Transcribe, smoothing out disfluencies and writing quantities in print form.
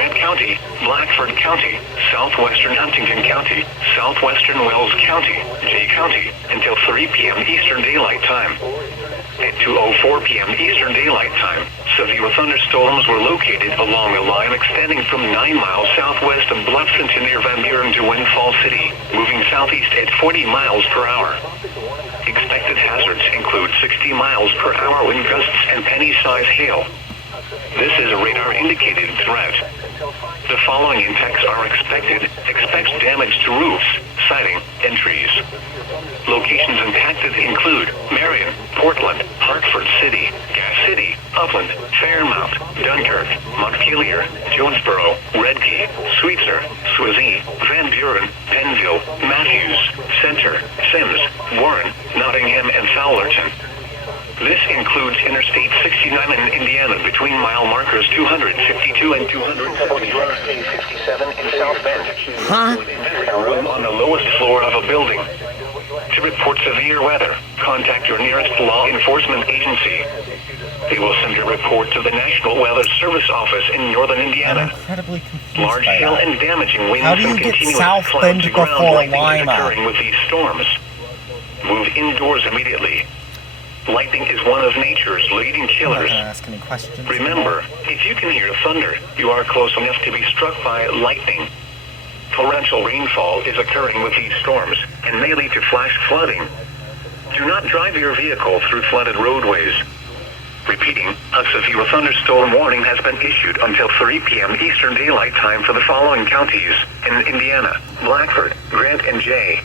Grant County, Blackford County, southwestern Huntington County, southwestern Wells County, Jay County, until 3 p.m. Eastern Daylight Time. At 2:04 p.m. Eastern Daylight Time, severe thunderstorms were located along a line extending from 9 miles southwest of Bluffton near Van Buren to Windfall City, moving southeast at 40 miles per hour. Expected hazards include 60 miles per hour wind gusts and penny-size hail. This is a radar-indicated threat. The following impacts are expected. Expect damage to roofs, siding, and trees. Locations impacted include Marion, Portland, Hartford City, Gas City, Upland, Fairmount, Dunkirk, Montpelier, Jonesboro, Redkey, Sweetser, Swazee, Van Buren, Pennville, Matthews, Center, Sims, Warren, Nottingham, and Fowlerton. This includes Interstate 69 in Indiana between mile markers 252 and 275. Interstate 57 in South Bend. Room on the lowest floor of a building. To report severe weather, contact your nearest law enforcement agency. They will send your report to the National Weather Service office in northern Indiana. I'm incredibly confused Large by hail that. and damaging winds How do you and get continuous South cloud Bend to ground before lightning is Lima? occurring with these storms. Move indoors immediately. Lightning is one of nature's leading I'm not killers. gonna ask any questions. Remember, if you can hear thunder, you are close enough to be struck by lightning. Torrential rainfall is occurring with these storms and may lead to flash flooding. Do not drive your vehicle through flooded roadways. Repeating, a severe thunderstorm warning has been issued until 3 p.m. Eastern Daylight Time for the following counties in Indiana: Blackford, Grant, and Jay.